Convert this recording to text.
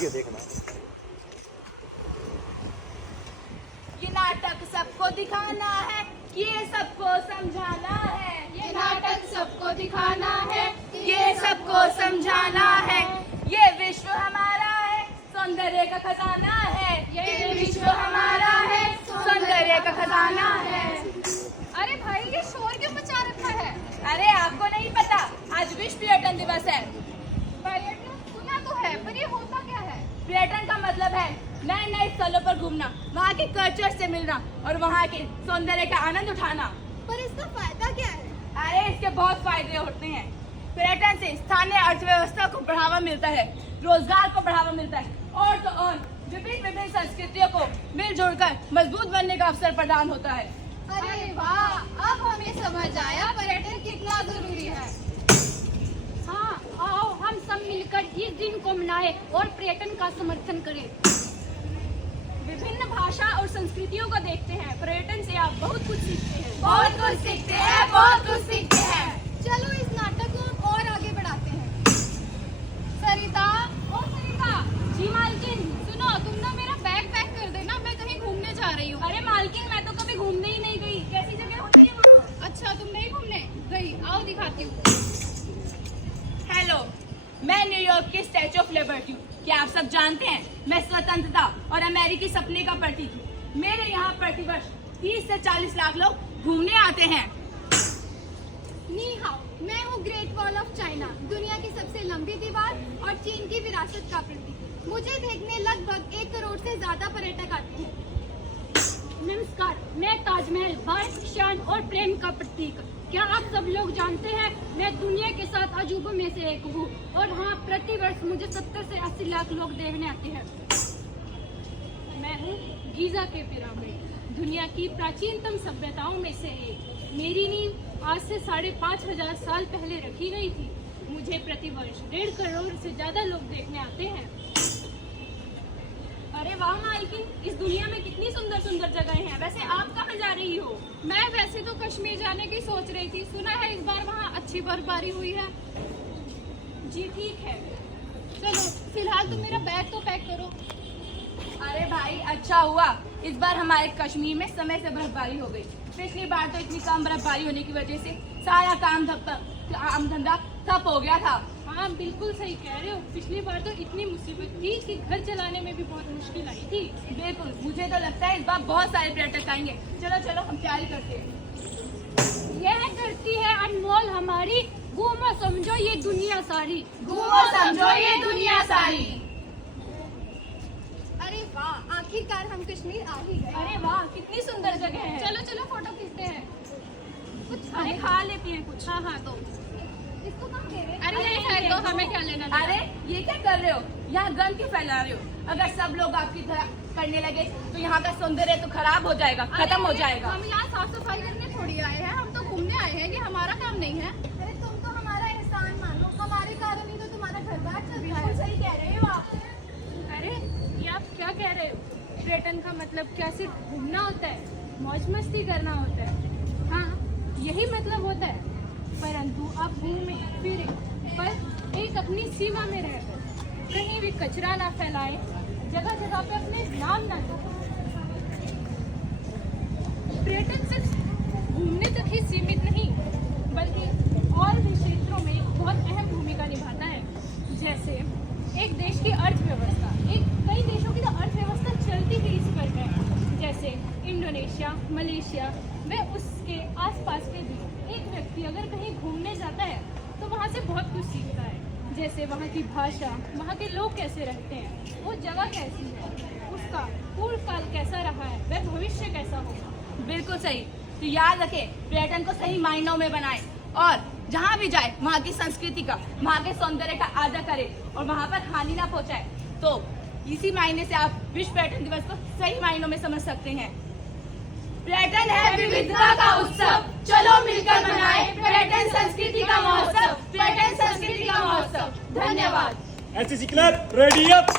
Video देखना। ये नाटक सबको दिखाना है, ये सबको समझाना है। ये नाटक सबको दिखाना है, ये सबको समझाना है। ये विश्व हमारा है, सौंदर्य का खजाना है। ये विश्व हमारा है, सौंदर्य का खजाना है। अरे भाई ये शोर क्यों मचा रखा है? अरे आपको नहीं पता, आज विश्व पर्यटन दिवस है। पर्यटन सुना तो है, पर ये होता क्या है? पर्यटन का मतलब है नए नए स्थलों पर घूमना, वहाँ के कल्चर से मिलना और वहाँ के सौंदर्य का आनंद उठाना। पर इसका फायदा क्या है? अरे इसके बहुत फायदे होते हैं। पर्यटन से स्थानीय अर्थव्यवस्था को बढ़ावा मिलता है, रोजगार को बढ़ावा मिलता है और तो और विभिन्न विभिन्न संस्कृतियों को मिलजुल कर मजबूत बनने का अवसर प्रदान होता है। अरे वाह, अब हमें समझ आया पर्यटन कितना जरूरी है। हाँ, आओ हम सब मिलकर इस दिन को मनाएं और पर्यटन का समर्थन करें। विभिन्न भाषा और संस्कृतियों को देखते हैं, पर्यटन से आप बहुत कुछ सीखते हैं। बहुत कुछ सीखते हैं, बहुत कुछ सीखते हैं। चलो इस नाटक को और आगे बढ़ाते हैं। सरिता, ओ सरिता। जी मालकिन। सुनो, तुम ना मेरा बैग पैक कर देना, मैं कहीं घूमने जा रही हूँ। अरे मालकिन, मैं तो कभी घूमने ही नहीं गई। कैसी जगह होती है वहाँ? अच्छा, तुम नहीं घूमने गई? आओ दिखाती हूँ। हेलो, मैं न्यूयॉर्क के स्टैचू ऑफ लिबर्टी हूँ। क्या आप सब जानते हैं, मैं स्वतंत्रता और अमेरिकी सपने का प्रतीक हूँ। मेरे यहाँ प्रतिवर्ष 30 से 40 लाख लोग घूमने आते हैं। नी हाओ, मैं हूँ ग्रेट वॉल ऑफ चाइना, दुनिया की सबसे लंबी दीवार और चीन की विरासत का प्रतीक। मुझे देखने लगभग 1 करोड़ से ज्यादा पर्यटक आते हैं। नमस्कार, मैं ताजमहल, भारत की शान और प्रेम का प्रतीक। क्या आप सब लोग जानते हैं, मैं दुनिया के 7 अजूबों में से एक हूँ और हाँ, प्रतिवर्ष मुझे 70 से 80 लाख लोग देखने आते हैं। मैं हूँ गीजा के पिरामिड, दुनिया की प्राचीनतम सभ्यताओं में से एक। मेरी नींव आज से 5,500 साल पहले रखी गई थी। मुझे प्रतिवर्ष 1.5 करोड़ से ज्यादा लोग देखने आते हैं। अरे वाह मालकिन, इस दुनिया में कितनी सुंदर सुंदर जगहें हैं। वैसे आप कहाँ जा रही हो? मैं वैसे तो कश्मीर जाने की सोच रही थी, सुना है इस बार वहाँ अच्छी बर्फबारी हुई है। जी ठीक है। चलो फिलहाल तुम मेरा बैग तो पैक करो। अरे भाई, अच्छा हुआ इस बार हमारे कश्मीर में समय से बर्फबारी हो गई। पिछली बार तो इतनी कम बर्फबारी होने की वजह से सारा काम धंधा ठप हो गया था। हाँ बिल्कुल सही कह रहे हो, पिछली बार तो इतनी मुसीबत थी कि घर चलाने में भी बहुत मुश्किल आई थी। बिल्कुल, मुझे तो लगता है इस बार बहुत सारे पर्यटक आएंगे। चलो चलो हम तैयारी करते हैं। यह धरती है अनमोल हमारी, घूमो समझो ये दुनिया सारी। घूमो समझो ये दुनिया सारी। अरे वाह, आखिरकार हम कश्मीर आ ही गए। अरे वाह, कितनी सुंदर जगह है। चलो चलो फोटो खींचते हैं। कुछ अरे खा लेती है कुछ। हाँ तो इसको कहाँ दे रहे हैं? अरे नहीं है तो हमें क्या लेना देना? अरे ये क्या कर रहे हो, यहाँ गंद क्यों फैला रहे हो? अगर सब लोग आपकी तरह करने लगे तो यहाँ का सौंदर्य तो खराब हो जाएगा, खत्म हो जाएगा। हम यहाँ साफ सफाई करने थोड़ी आए हैं, हम तो घूमने आए हैं, ये हमारा काम नहीं है। अरे तुम तो हमारा एहसान मानो, हमारे कारण ही तो तुम्हारा घर बार चल रहा है। सही कह रहे हो आप। अरे ये आप क्या कह रहे हो? पर्यटन का मतलब क्या सिर्फ घूमना होता है, मौज मस्ती करना होता है? हाँ, यही मतलब होता है। परंतु आप घूमें फिरें, पर एक अपनी सीमा में रहकर, कहीं भी कचरा ना फैलाएं, जगह जगह पे अपने नाम ना लें। पर्यटन सिर्फ घूमने तक ही सीमित नहीं, बल्कि और भी क्षेत्रों में बहुत अहम भूमिका निभाता है। जैसे एक देश की अर्थव्यवस्था, कई देशों की तो अर्थव्यवस्था चलती ही इस पर है। जैसे इंडोनेशिया, मलेशिया व उसके आसपास के भी एक व्यक्ति अगर कहीं घूमने जाता है तो वहाँ से बहुत कुछ सीखता है। जैसे वहाँ की भाषा, वहाँ के लोग कैसे रहते हैं, वो जगह कैसी है, उसका पूर्व काल कैसा रहा है, वह भविष्य कैसा होगा। बिल्कुल सही। तो याद रखें, पर्यटन को सही मायनों में बनाएं और जहाँ भी जाए वहाँ की संस्कृति का, वहाँ के सौंदर्य का आदर करें और वहाँ पर हानि ना पहुँचाए। तो इसी मायने से आप विश्व पर्यटन दिवस को सही मायनों में समझ सकते हैं। पर्यटन है विविधता का उत्सव, चलो मिलकर मनाएं पर्यटन संस्कृति का महोत्सव। पर्यटन संस्कृति का महोत्सव। धन्यवाद। NCC club ready up.